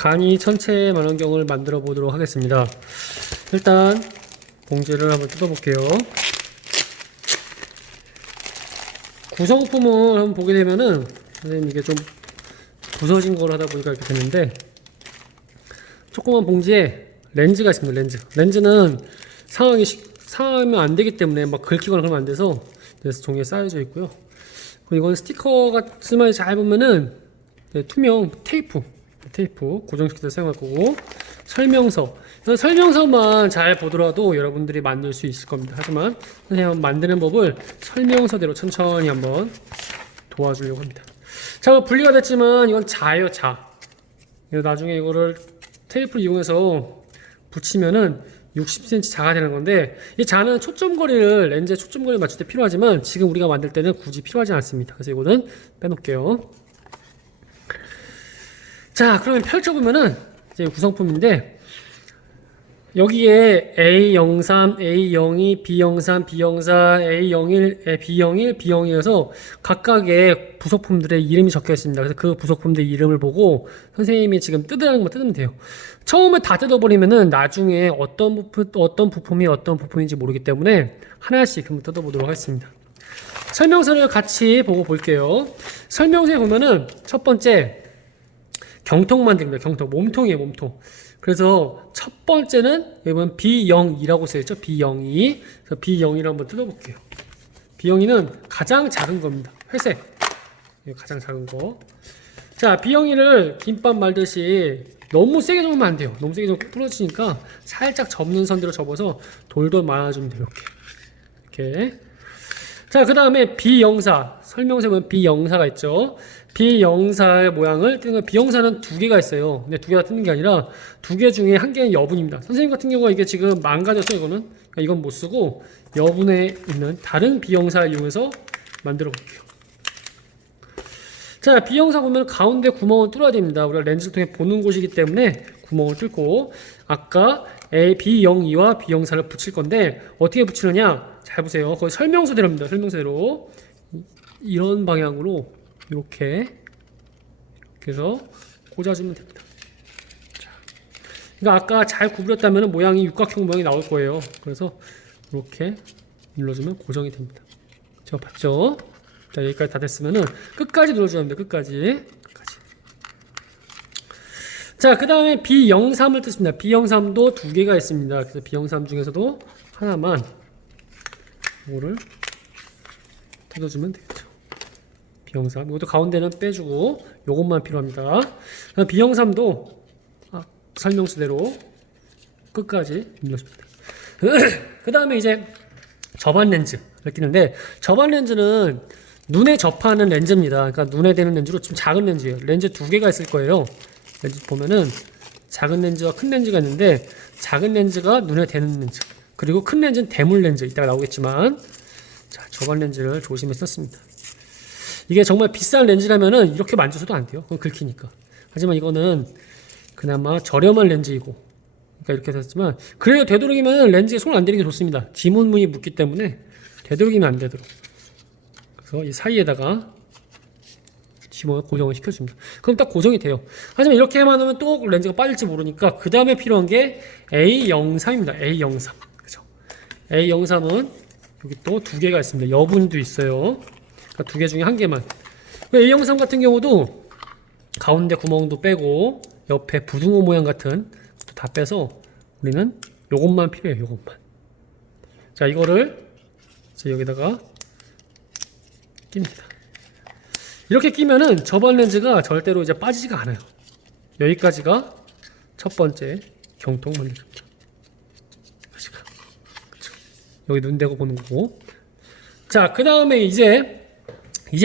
간이 천체 망원경을 만들어 보도록 하겠습니다. 일단 봉지를 한번 뜯어볼게요. 구성품을 한번 보게 되면은 선생님 이게 좀 부서진 걸 하다 보니까 이렇게 됐는데, 조그만 봉지에 렌즈가 있습니다. 렌즈는 상하면 안 되기 때문에 막 긁히거나 그러면 안 돼서 종이에 쌓여져 있고요. 그리고 이건 스티커가 쓰면 잘 보면은 투명 테이프 고정시켜서 사용할 거고, 설명서만 잘 보더라도 여러분들이 만들 수 있을 겁니다. 하지만 선생님 만드는 법을 설명서대로 천천히 한번 도와주려고 합니다. 자, 분리가 됐지만 이건 자예요, 자. 나중에 이거를 테이프를 이용해서 붙이면은 60cm 자가 되는 건데, 이 자는 렌즈의 초점거리를 맞출 때 필요하지만 지금 우리가 만들 때는 굳이 필요하지 않습니다. 그래서 이거는 빼놓을게요. 자, 그러면 펼쳐보면은 이제 구성품인데, 여기에 A03, A02, B03, B04, A01, B01, B02에서 각각의 부속품들의 이름이 적혀 있습니다. 그래서 그 부속품들의 이름을 보고 선생님이 지금 뜯으라는 것만 뜯으면 돼요. 처음에 다 뜯어버리면은 나중에 어떤 부품이 어떤 부품인지 모르기 때문에 하나씩 한번 뜯어보도록 하겠습니다. 설명서를 같이 보고 볼게요. 설명서에 보면은 첫 번째 경통 만듭니다. 몸통이에요, 몸통. 그래서 첫 번째는 여러분 B02라고 써있죠. B02. 그래서 B02를 한번 뜯어볼게요. B02는 가장 작은 겁니다. 회색. 가장 작은 거. 자, B02를 김밥 말듯이 너무 세게 접으면 안 돼요. 너무 세게 접으면 부러지니까 살짝 접는 선대로 접어서 돌돌 말아주면 돼요. 이렇게. 자, 그 다음에 B04. 설명서에 보면 B04가 있죠. B04의 모양을 뜯는 거. B04는 두 개가 있어요. 근데 두 개가 뜯는 게 아니라 두 개 중에 한 개는 여분입니다. 선생님 같은 경우가 이게 지금 망가졌죠, 이거는. 그러니까 이건 못 쓰고 여분에 있는 다른 B04를 이용해서 만들어 볼게요. 자, B04 보면 가운데 구멍을 뚫어야 됩니다. 우리가 렌즈를 통해 보는 곳이기 때문에 구멍을 뚫고, 아까 B02와 B04를 붙일 건데 어떻게 붙이느냐? 잘 보세요. 거기 설명서대로입니다. 설명서대로 이런 방향으로 이렇게 해서 꽂아주면 됩니다. 자, 그러니까 아까 잘 구부렸다면 모양이 육각형 모양이 나올 거예요. 그래서 이렇게 눌러주면 고정이 됩니다. 제가 봤죠? 자, 여기까지 다 됐으면은 끝까지 눌러줘야 합니다. 끝까지. 자, 그 다음에 B03을 뜯습니다. B03도 두 개가 있습니다. 그래서 B03 중에서도 하나만 이거를 뜯어주면 되겠죠. B03. 이것도 가운데는 빼주고 요것만 필요합니다. B03도 설명서대로 끝까지 눌러줍니다. 그 다음에 이제 접안 렌즈를 끼는데, 접안 렌즈는 눈에 접하는 렌즈입니다. 그러니까 눈에 대는 렌즈로 좀 작은 렌즈예요. 렌즈 두 개가 있을 거예요. 렌즈 보면은 작은 렌즈와 큰 렌즈가 있는데, 작은 렌즈가 눈에 대는 렌즈, 그리고 큰 렌즈는 대물 렌즈, 이따가 나오겠지만, 자, 접안 렌즈를 조심해서 썼습니다. 이게 정말 비싼 렌즈라면은 이렇게 만져서도 안 돼요. 그건 긁히니까. 하지만 이거는 그나마 저렴한 렌즈이고, 그러니까 이렇게 했지만, 그래도 되도록이면 렌즈에 손 안 대는 게 좋습니다. 지문문이 묻기 때문에 되도록이면 안 되도록. 그래서 이 사이에다가 지문을 고정을 시켜줍니다. 그럼 딱 고정이 돼요. 하지만 이렇게만 하면 또 렌즈가 빠질지 모르니까 그 다음에 필요한 게 A03입니다. A03. 그죠? A03은 여기 또 두 개가 있습니다. 여분도 있어요. 그러니까 두 개 중에 한 개만. A03 같은 경우도 가운데 구멍도 빼고 옆에 부등호 모양 같은 것도 다 빼서 우리는 요것만 필요해요. 요것만. 자, 이거를 이제 여기다가 낍니다. 이렇게 끼면은 접안 렌즈가 절대로 이제 빠지지가 않아요. 여기까지가 첫 번째 경통 만들기입니다. 여기 눈 대고 보는 거고. 자, 그 다음에 이제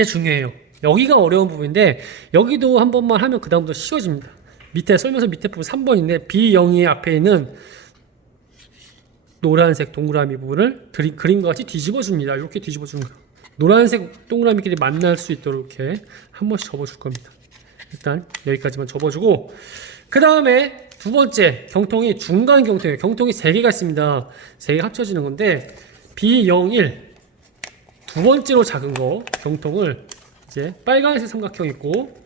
중요해요. 여기가 어려운 부분인데, 여기도 한 번만 하면 그 다음부터 쉬워집니다. 밑에 설명서 밑에 부분 3번인데 B02의 앞에 있는 노란색 동그라미 부분을 그림과 같이 뒤집어 줍니다. 이렇게 뒤집어 주는 거예요. 노란색 동그라미끼리 만날 수 있도록 이렇게 한 번씩 접어줄 겁니다. 일단 여기까지만 접어주고, 그 다음에 두 번째 경통이 중간 경통이에요. 경통이 3개가 있습니다. 3개 합쳐지는 건데, B01 두 번째로 작은 거 경통을 이제 빨간색 삼각형 있고,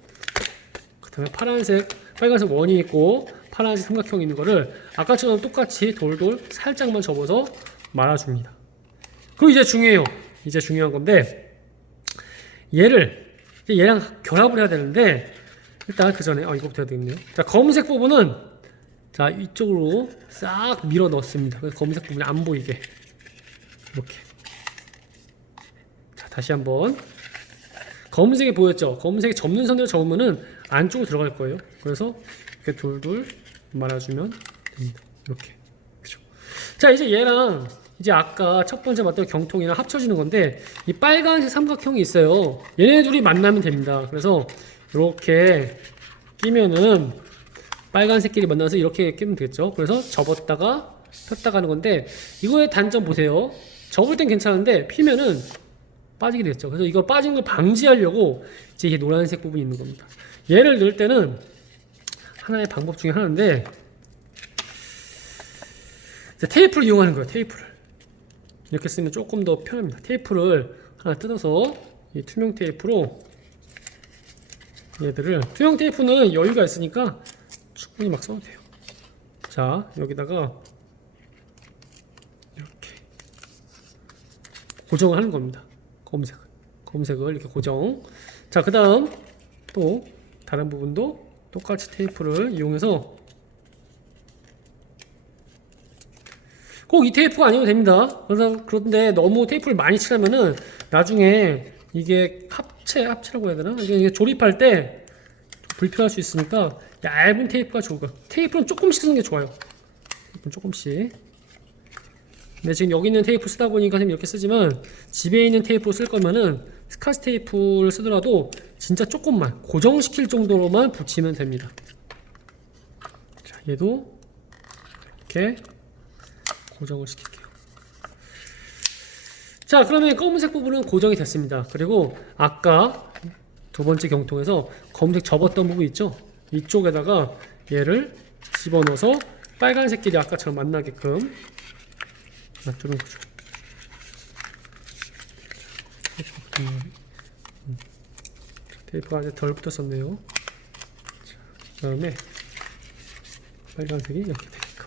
그 그다음에 빨간색 원이 있고 파란색 삼각형이 있는 거를 아까처럼 똑같이 돌돌 살짝만 접어서 말아줍니다. 그리고 이제 중요해요. 이제 중요한 건데 얘랑 결합을 해야 되는데 일단 그 전에 이거부터 해야 되겠네요. 자, 검은색 부분은 자 이쪽으로 싹 밀어 넣습니다. 그래서 검은색 부분이 안 보이게 이렇게. 자, 다시 한번. 검은색이 보였죠? 검은색이 접는 선대로 접으면은 안쪽으로 들어갈 거예요. 그래서 이렇게 돌돌 말아주면 됩니다. 이렇게. 그죠? 자, 이제 얘랑 이제 아까 첫 번째 봤던 경통이랑 합쳐지는 건데 이 빨간색 삼각형이 있어요. 얘네 둘이 만나면 됩니다. 그래서 이렇게 끼면은 빨간색끼리 만나서 이렇게 끼면 되겠죠. 그래서 접었다가 폈다가 하는 건데 이거의 단점 보세요. 접을 땐 괜찮은데 피면은 빠지게 되겠죠. 그래서 이거 빠진 걸 방지하려고 이제 이게 노란색 부분이 있는 겁니다. 얘를 넣을 때는 하나의 방법 중에 하나인데 테이프를 이용하는 거예요. 테이프를 이렇게 쓰면 조금 더 편합니다. 테이프를 하나 뜯어서 이 투명 테이프로 얘들을, 투명 테이프는 여유가 있으니까 충분히 막 써도 돼요. 자, 여기다가 이렇게 고정을 하는 겁니다. 검은색을 이렇게 고정. 자, 그 다음 또 다른 부분도 똑같이 테이프를 이용해서 꼭 이 테이프가 아니어도 됩니다. 그런데 너무 테이프를 많이 칠하면은 나중에 이게 합체라고 해야 되나? 이게 조립할 때 불편할 수 있으니까 얇은 테이프가 좋을 거예요. 테이프는 조금씩 쓰는 게 좋아요. 테이프는 조금씩. 근데 지금 여기 있는 테이프 쓰다 보니까 이렇게 쓰지만 집에 있는 테이프 쓸 거면은 스카치 테이프를 쓰더라도 진짜 조금만 고정시킬 정도로만 붙이면 됩니다. 자, 얘도 이렇게 고정을 시킬게요. 자, 그러면 검은색 부분은 고정이 됐습니다. 그리고 아까 두 번째 경통에서 검은색 접었던 부분 있죠? 이쪽에다가 얘를 집어넣어서 빨간색끼리 아까처럼 만나게끔 놔두는 거죠. 테이프가 아직 덜 붙었었네요. 그 다음에 빨간색이 이렇게 되게끔.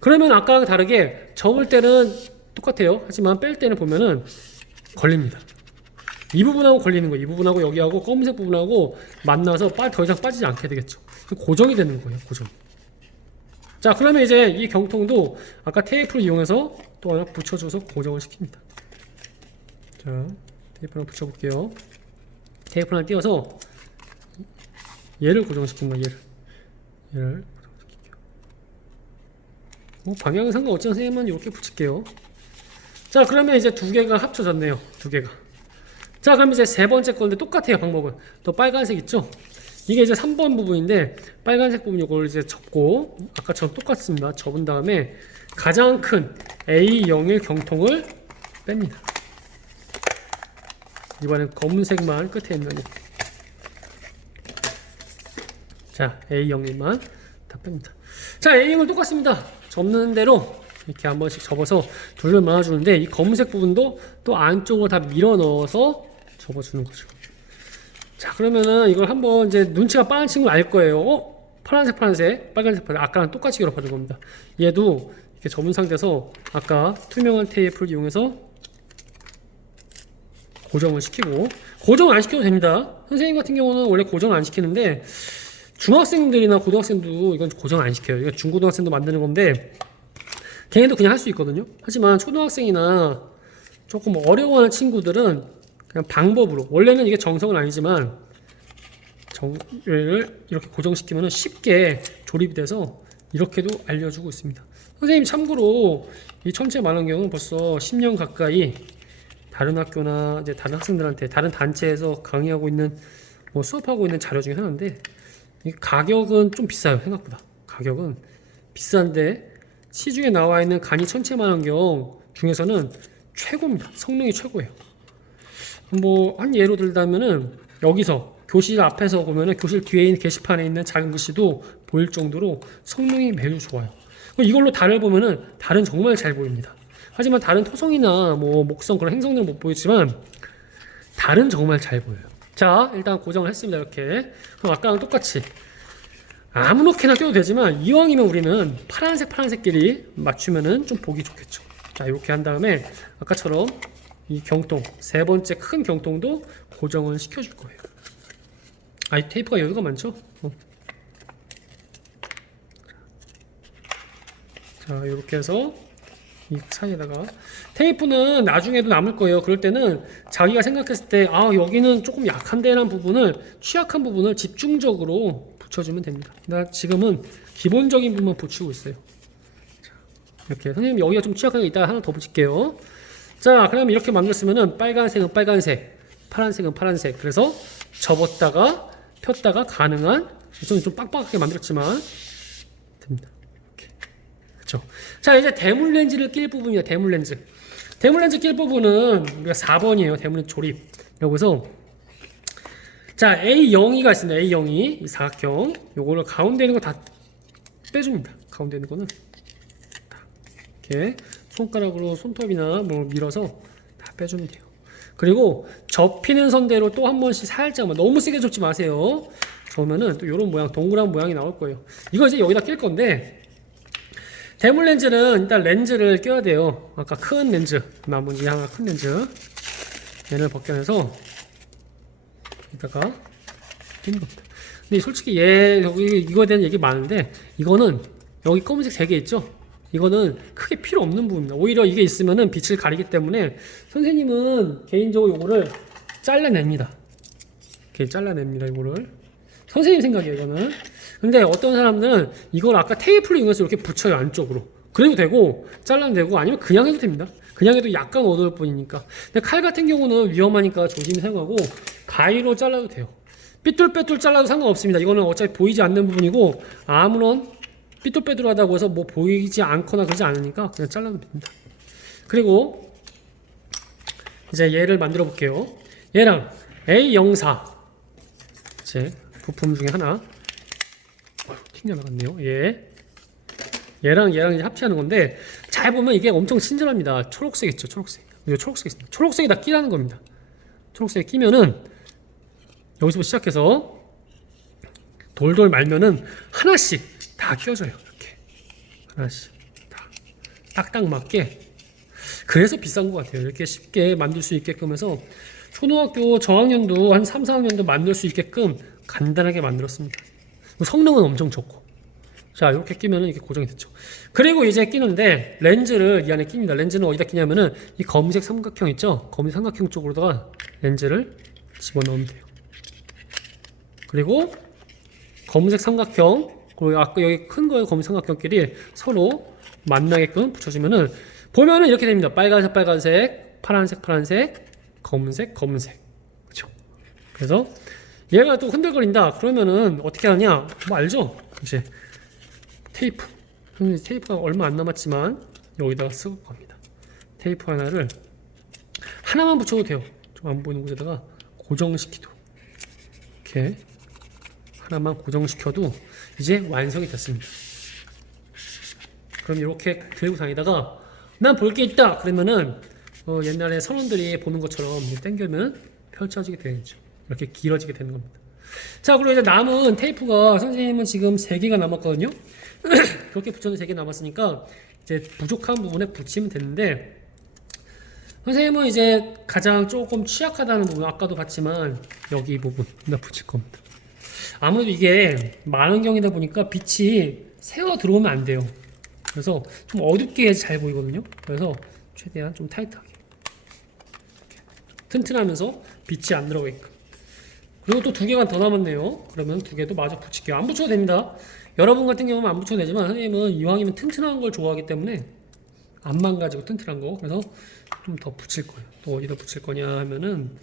그러면 아까랑 다르게 접을 때는 똑같아요. 하지만 뺄 때는 보면은 걸립니다. 이 부분하고 걸리는 거예요. 이 부분하고 여기하고 검은색 부분하고 만나서 더 이상 빠지지 않게 되겠죠. 고정이 되는 거예요. 고정. 자, 그러면 이제 이 경통도 아까 테이프를 이용해서 또 하나 붙여줘서 고정을 시킵니다. 자, 테이프 하나 붙여볼게요. 테이프 하나 띄워서 얘를 고정시킨 거예요. 얘를 고정시킬게요. 방향은 상관없지 않으면 이렇게 붙일게요. 자, 그러면 이제 두 개가 합쳐졌네요. 두 개가. 자, 그럼 이제 세 번째 건데 똑같아요. 방법은. 또 빨간색 있죠? 이게 이제 3번 부분인데 빨간색 부분 이걸 이제 접고 아까처럼 똑같습니다. 접은 다음에 가장 큰 A01 경통을 뺍니다. 이번엔 검은색만 끝에 있는 자, A01만 다 뺍니다. 자, A01 똑같습니다. 접는 대로 이렇게 한 번씩 접어서 둘러 말아주는데 이 검은색 부분도 또 안쪽으로 다 밀어 넣어서 접어주는 거죠. 자, 그러면은 이걸 한번 이제 눈치가 빠른 친구는 알 거예요. 파란색, 빨간색, 아까랑 똑같이 결합하는 겁니다. 얘도 이렇게 접은 상태에서 아까 투명한 테이프를 이용해서 고정을 시키고, 고정을 안 시켜도 됩니다. 선생님 같은 경우는 원래 고정을 안 시키는데 중학생들이나 고등학생도 이건 고정 안 시켜요. 이거 중고등학생도 만드는 건데 걔네도 그냥 할 수 있거든요. 하지만 초등학생이나 조금 어려워하는 친구들은 그냥 방법으로, 원래는 이게 정석은 아니지만 얘를 이렇게 고정시키면 쉽게 조립이 돼서 이렇게도 알려주고 있습니다. 선생님 참고로 이 천체 만원경은 벌써 10년 가까이 다른 학교나 이제 다른 학생들한테 다른 단체에서 강의하고 있는 수업하고 있는 자료 중에 하나인데 이 가격은 좀 비싸요. 생각보다 가격은 비싼데 시중에 나와 있는 간이 천체 만원경 중에서는 최고입니다. 성능이 최고예요. 한 예로 들자면은 여기서 교실 앞에서 보면은 교실 뒤에 있는 게시판에 있는 작은 글씨도 보일 정도로 성능이 매우 좋아요. 이걸로 달을 보면은 달은 정말 잘 보입니다. 하지만 다른 토성이나 목성 그런 행성들은 못 보이지만 달은 정말 잘 보여요. 자, 자, 일단 고정을 했습니다. 이렇게. 그럼 아까랑 똑같이 아무렇게나 껴도 되지만 이왕이면 우리는 파란색끼리 맞추면은 좀 보기 좋겠죠. 자, 이렇게 한 다음에 아까처럼 이 경통, 세 번째 큰 경통도 고정을 시켜줄 거예요. 이 테이프가 여유가 많죠? 자, 이렇게 해서 이 사이에다가 테이프는 나중에도 남을 거예요. 그럴 때는 자기가 생각했을 때 여기는 조금 약한데라는 부분을, 취약한 부분을 집중적으로 붙여주면 됩니다. 나 지금은 기본적인 부분만 붙이고 있어요. 자, 이렇게 선생님 여기가 좀 취약한 게 있다, 하나 더 붙일게요. 자, 그러면 이렇게 만들었으면은 빨간색은 빨간색, 파란색은 파란색. 그래서 접었다가 폈다가 가능한, 좀 빡빡하게 만들었지만 됩니다. 이렇게. 그렇죠. 자, 이제 대물 렌즈를 낄 부분이야. 대물 렌즈. 대물 렌즈 낄 부분은 우리가 4번이에요. 대물 렌즈 조립. 여기서 자, A02가 있습니다. A02 이 사각형. 요거를 가운데 있는 거 다 빼줍니다. 가운데 있는 거는 이렇게 손가락으로 손톱이나 뭐 밀어서 다 빼주면 돼요. 그리고 접히는 선대로 또 한 번씩 살짝만, 너무 세게 접지 마세요. 그러면은 또 이런 모양, 동그란 모양이 나올 거예요. 이거 이제 여기다 낄 건데, 대물 렌즈는 일단 렌즈를 껴야 돼요. 아까 큰 렌즈, 나머지 하나 큰 렌즈, 얘를 벗겨내서 여기다가 끼는 겁니다. 근데 솔직히 여기 이거에 대한 얘기 많은데, 이거는 여기 검은색 3개 있죠? 이거는 크게 필요 없는 부분입니다. 오히려 이게 있으면은 빛을 가리기 때문에 선생님은 개인적으로 이거를 잘라냅니다. 이렇게 잘라냅니다. 이거를. 선생님 생각이에요, 이거는. 근데 어떤 사람들은 이걸 아까 테이프를 이용해서 이렇게 붙여요, 안쪽으로. 그래도 되고, 잘라도 되고, 아니면 그냥 해도 됩니다. 그냥 해도 약간 어두울 뿐이니까. 근데 칼 같은 경우는 위험하니까 조심히 사용하고, 가위로 잘라도 돼요. 삐뚤빼뚤 잘라도 상관없습니다. 이거는 어차피 보이지 않는 부분이고, 아무런 삐뚤빼뚤하다고 해서 뭐 보이지 않거나 그러지 않으니까 그냥 잘라도 됩니다. 그리고 이제 얘를 만들어 볼게요. 얘랑 A04 제 부품 중에 하나 튕겨나갔네요. 얘랑 이제 합체하는 건데, 잘 보면 이게 엄청 친절합니다. 초록색 있죠? 초록색. 이거 초록색 있습니다. 초록색에다 끼라는 겁니다. 초록색에 끼면은 여기서 시작해서 돌돌 말면은 하나씩 다 껴져요. 이렇게 하나씩 다 딱딱 맞게. 그래서 비싼 것 같아요. 이렇게 쉽게 만들 수 있게끔 해서 초등학교 저학년도 한 3, 4학년도 만들 수 있게끔 간단하게 만들었습니다. 성능은 엄청 좋고. 자, 이렇게 끼면은 이렇게 고정이 됐죠. 그리고 이제 끼는데 렌즈를 이 안에 낍니다. 렌즈는 어디다 끼냐면은 이 검은색 삼각형 있죠? 검은색 삼각형 쪽으로다가 렌즈를 집어넣으면 돼요. 그리고 검은색 삼각형, 그리고 아까 여기 큰 거에 검은 삼각형끼리 서로 만나게끔 붙여주면은, 보면은 이렇게 됩니다. 빨간색, 빨간색, 파란색, 파란색, 검은색, 검은색. 그렇죠? 그래서 얘가 또 흔들거린다. 그러면은 어떻게 하냐? 뭐 알죠? 이제 테이프. 테이프가 얼마 안 남았지만 여기다가 쓰고 갑니다. 테이프 하나만 붙여도 돼요. 좀 안 보이는 곳에다가 고정시키도록. 이렇게 하나만 고정시켜도 이제 완성이 됐습니다. 그럼 이렇게 들고 다니다가 난 볼 게 있다 그러면은 옛날에 선원들이 보는 것처럼 당기면 펼쳐지게 되죠. 이렇게 길어지게 되는 겁니다. 자, 그리고 이제 남은 테이프가, 선생님은 지금 3개가 남았거든요. 그렇게 붙여서 3개 남았으니까 이제 부족한 부분에 붙이면 되는데, 선생님은 이제 가장 조금 취약하다는 부분, 아까도 봤지만 여기 이 부분에다 붙일 겁니다. 아무래도 이게 만원경이다 보니까 빛이 새어 들어오면 안 돼요. 그래서 좀 어둡게 해야지 잘 보이거든요. 그래서 최대한 좀 타이트하게, 튼튼하면서 빛이 안 들어오게끔. 그리고 또 2개가 더 남았네요. 그러면 2개도 마저 붙일게요. 안 붙여도 됩니다. 여러분 같은 경우는 안 붙여도 되지만 선생님은 이왕이면 튼튼한 걸 좋아하기 때문에 안 망가지고 튼튼한 거, 그래서 좀 더 붙일 거예요. 또 어디다 붙일 거냐 하면은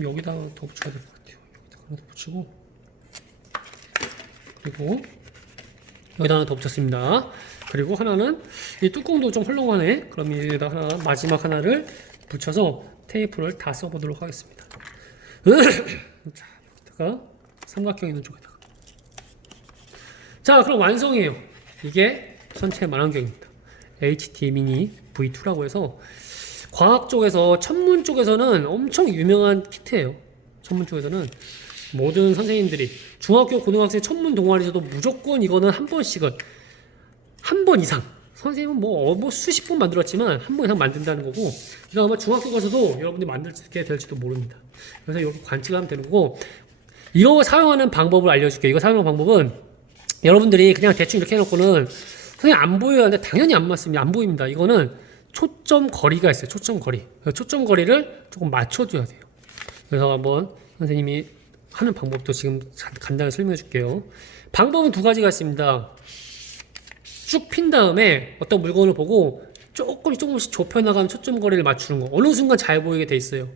여기다 더 붙여야 될 것 같아요. 여기다 하나 더 붙이고, 그리고 여기다 하나 더 붙였습니다. 그리고 하나는 이 뚜껑도 좀 헐렁하네. 그럼 여기다 하나, 마지막 하나를 붙여서 테이프를 다 써보도록 하겠습니다. 자, 여기다가 삼각형 있는 쪽에다가. 자, 그럼 완성이에요. 이게 전체 만원경입니다. HT 미니 V2라고 해서 과학 쪽에서, 천문 쪽에서는 엄청 유명한 키트예요. 천문 쪽에서는 모든 선생님들이 중학교 고등학생 천문 동아리에서도 무조건 이거는 한 번씩은 한 번 이상 선생님은 뭐 수십 분 만들었지만 한 번 이상 만든다는 거고 이거 아마 중학교 가서도 여러분들이 만들게 될지도 모릅니다. 그래서 여기 관측을 하면 되는 거고 이거 사용하는 방법을 알려줄게요. 이거 사용하는 방법은 여러분들이 그냥 대충 이렇게 해놓고는 선생님 안 보여야 하는데 당연히 안 맞습니다. 안 보입니다. 이거는 초점 거리가 있어요. 초점 거리. 초점 거리를 조금 맞춰줘야 돼요. 그래서 한번 선생님이 하는 방법도 지금 간단히 설명해 줄게요. 방법은 두 가지가 있습니다. 쭉 핀 다음에 어떤 물건을 보고 조금씩 좁혀나가는 초점 거리를 맞추는 거. 어느 순간 잘 보이게 돼 있어요.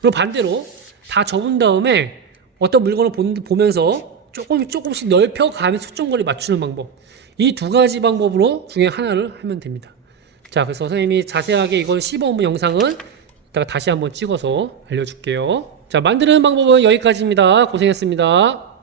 그리고 반대로 다 접은 다음에 어떤 물건을 보면서 조금씩 넓혀가면 초점 거리 맞추는 방법. 이 두 가지 방법으로 중에 하나를 하면 됩니다. 자, 그래서 선생님이 자세하게 이걸 시범 영상은 이따가 다시 한번 찍어서 알려줄게요. 자, 만드는 방법은 여기까지입니다. 고생했습니다.